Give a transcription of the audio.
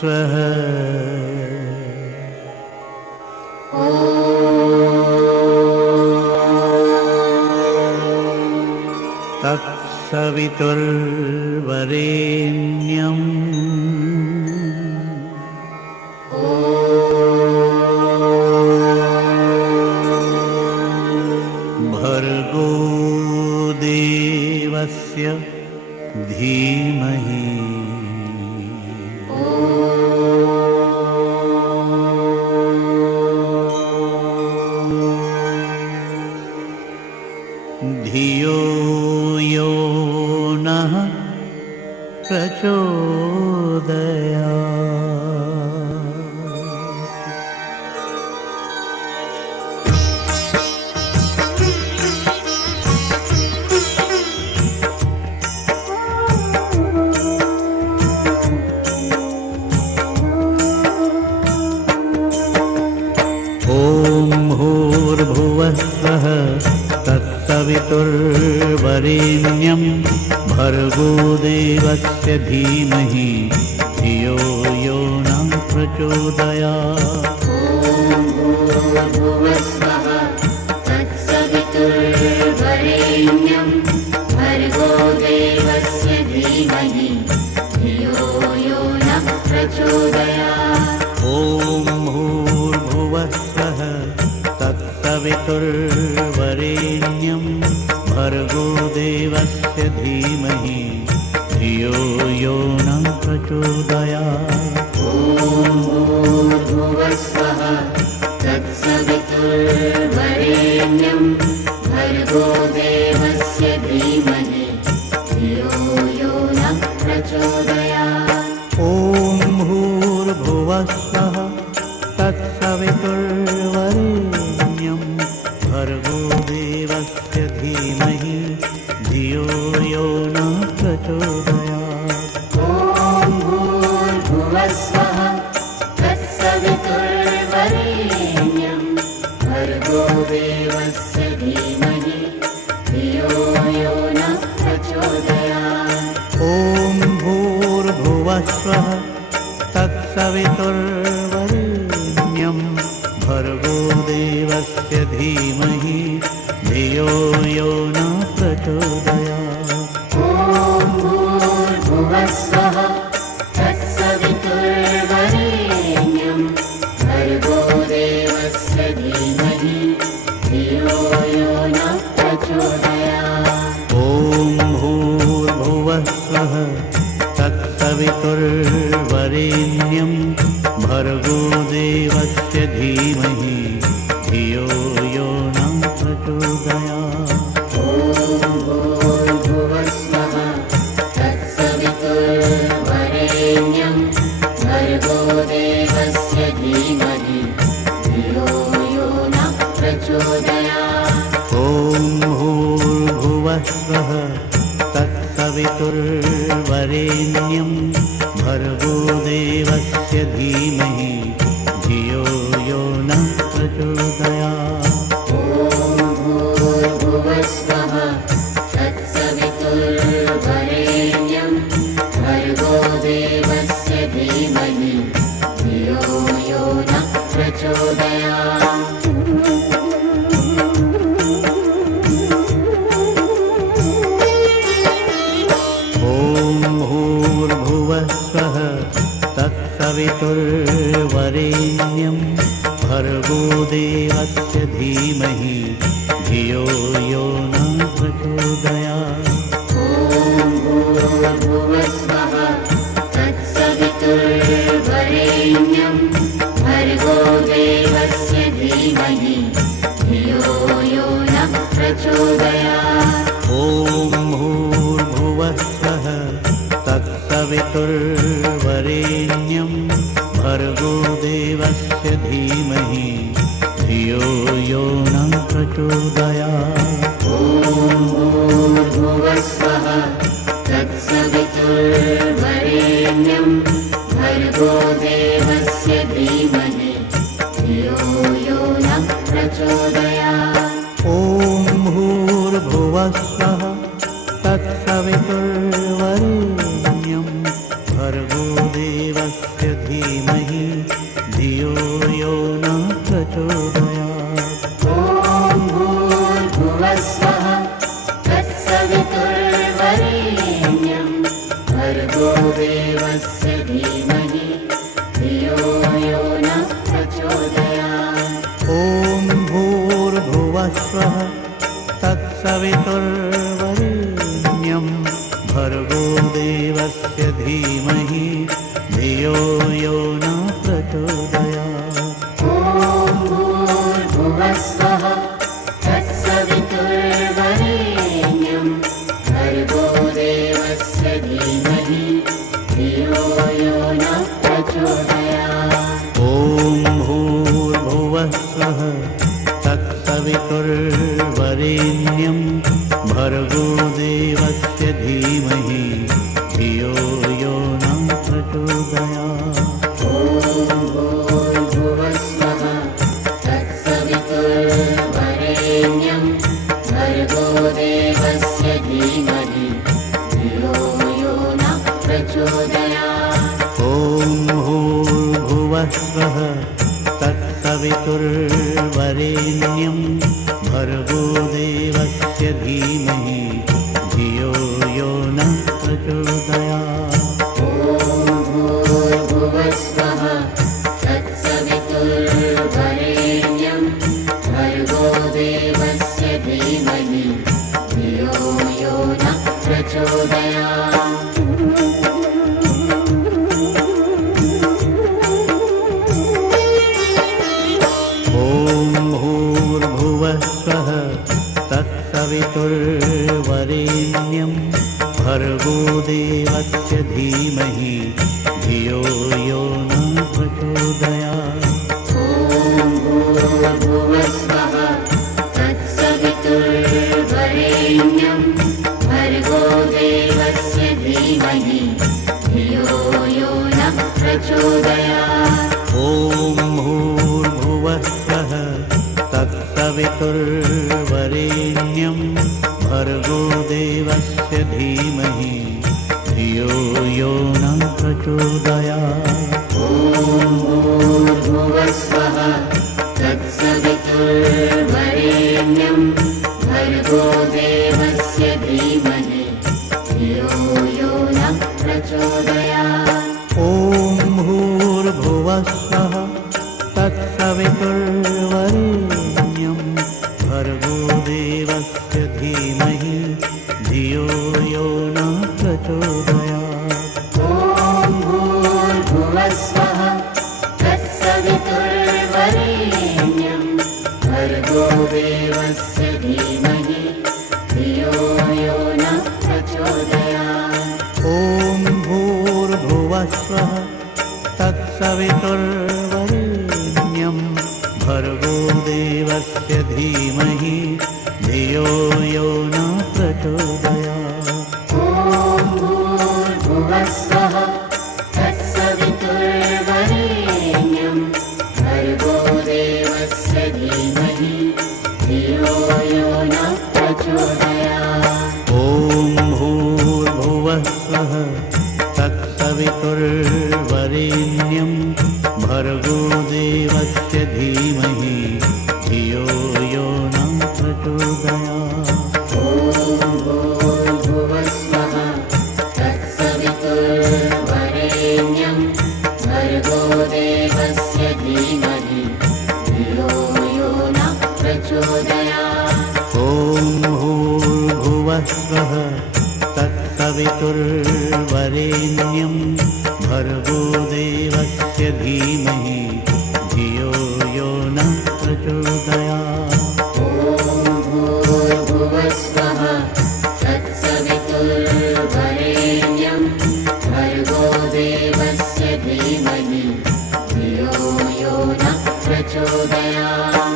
स्वः। तत्सवितुर्वरेण्यम् भर्गो देवस्य धीमहि धियो यो नः प्रचोदयात्। ॐ भूर्भुवः स्वः तत्सवितुर्वरेण्यं भर्गो देवस्य धीमहि धियो यो नः प्रचोदयात्। तत्सवितुर्वरेण्यं भर्गो देवस्य धीमहि धियो यो नः प्रचोदयात्। ॐ भूर्भुवः स्वः तत्सवितुर्वरेण्यं भर्गो देवस्य धीमहि धियो यो नः प्रचोदयात्। भूर्भुवस्वः तत्सवितुर्वरेण्यं भर्गो देवस्य धीमहि धियो यो नः प्रचोदयात्। ॐ भूर्भुवः स्वः तत्सवितुर्वरेण्यं भर्गो देवस्य धीमहि धियो यो नः प्रचोदयात्। ॐ भूर्भुवस्वः तत्सवितुर्वरेण्यं भर्गो देवस्य धीमहि धियो यो नः प्रचोदयात्। ॐ भूर्भुवः स्वः तत्सवितुर्वरेण्यं भर्गो देवस्य धीमहि धियो यो नः प्रचोदयात्। ॐ भूर्भुवस्वः तत्सवितुर्वरेण्यं भर्गो देवस्य धीमहि धियो यो नः प्रचोदयात्। ॐ भूर्भुवः स्वः तत्सवितुर्वरेण्यं भर्गो देवस्य धीमहि धियो यो नः प्रचोदयात्। ॐ भूर्भुवस्वः तत्सवितुर्वरेण्यं भर्गो देवस्य धीमहि धियो यो नः प्रचोदयात्। ॐ भूर्भुवः स्वः तत्सवितुर्वरेण्यं भर्गो देवस्य धीमहि धियो यो नः प्रचोदयात्। ॐ भूर्भुवस्वः तत्सवितुर्वरेण्यं भर्गो देवस्य धीमहि धियो यो नः प्रचोदयात्। ॐ भूर्भुवः स्वः तत्सवितुर्वरेण्यं भर्गो देवस्य धीमहि धियो यो नः प्रचोदयात्। ॐ भूर्भुवस्वः तत्सवितुर्वरेण्यं भर्गो देवस्य धीमहि धियो यो नः प्रचोदयात्। ॐ भूर्भुवः स्वः तत्सवितुर्वरेण्यं भर्गो देवस्य धीमहि धियो यो नः प्रचोदयात्। ॐ भूर्भुवस्वः तत्सवितुर्वरेण्यं भर्गो देवस्य धीमहि धियो यो नः प्रचोदयात्। ॐ भूर्भुवः स्वः तत्सवितुर्वरेण्यं भर्गो देवस्य धीमहि भर्गो देवस्य धीमहि धियो यो नः प्रचोदयात्। ॐ भूर्भुवस्वः तत्सवितुर्वरेण्यं भर्गो देवस्य धीमहि धियो यो नः प्रचोदयात्। ॐ भूर्भुवस्वः तत्सवितुर्वरेण्यं भर्गो देवस्य धीमहि धियो यो नः प्रचोदयात्। ॐ भूर्भुवस्वः तत्सवितुर्वरेण्यं भर्गो देवस्य धीमहि धियो यो नः प्रचोदयात्। ॐ भूर्भुवस्वः तत्सवितुर्वरेण्यं भर्गो देवस्य धीमहि धियो यो नः प्रचोदयात्। ॐ भूर्भुवस्वः तत्सवितुर्वरेण्यं भर्गो देवस्य धीमहि धियो यो नः प्रचोदयात्। ॐ भूर्भुवस्वः तत्सवितुर्वरेण्यं भर्गो देवस्य धीमहि धियो यो नः प्रचोदयात्। ॐ भूर्भुवस्वः तत्सवितुर्वरेण्यं भर्गो देवस्य धीमहि धियो यो नः प्रचोदयात्। ॐ भूर्भुवस्वः तत्सवितुर्वरेण्यं भर्गो देवस्य धीमहि धियो यो नः प्रचोदयात्। ॐ भूर्भुवस्वः तत्सवितुर्वरेण्यं भर्गो देवस्य धीमहि धियो यो नः प्रचोदयात्। ॐ भूर्भुवस्वः तत्सवितुर्वरेण्यं भर्गो देवस्य धीमहि धियो यो नः प्रचोदयात्। ॐ भूर्भुवस्वः तत्सवितुर्वरेण्यं भर्गो देवस्य धीमहि धियो यो नः प्रचोदयात्। ॐ भूर्भुवस्वः तत्सवितुर्वरेण्यं भर्गो देवस्य धीमहि धियो यो नः प्रचोदयात्। ॐ भूर्भुवस्वः तत्सवितुर्वरेण्यं भर्गो देवस्य धीमहि धियो यो नः प्रचोदयात्। ॐ भूर्भुवस्वः तत्सवितुर्वरेण्यं भर्गो देवस्य धीमहि धियो यो नः प्रचोदयात्। ॐ भूर्भुवस्वः तत्सवितुर्वरेण्यं भर्गो देवस्य धीमहि धियो यो नः प्रचोदयात्। ॐ भूर्भुवस्वः तत्सवितुर्वरेण्यं भर्गो देवस्य धीमहि धियो यो नः प्रचोदयात्। ॐ भूर्भुवस्वः तत्सवितुर्वरेण्यं भर्गो देवस्य धीमहि धियो यो नः प्रचोदयात्। ॐ भूर्भुवस्वः तत्सवितुर्वरेण्यं भर्गो देवस्य धीमहि धियो यो नः प्रचोदयात्।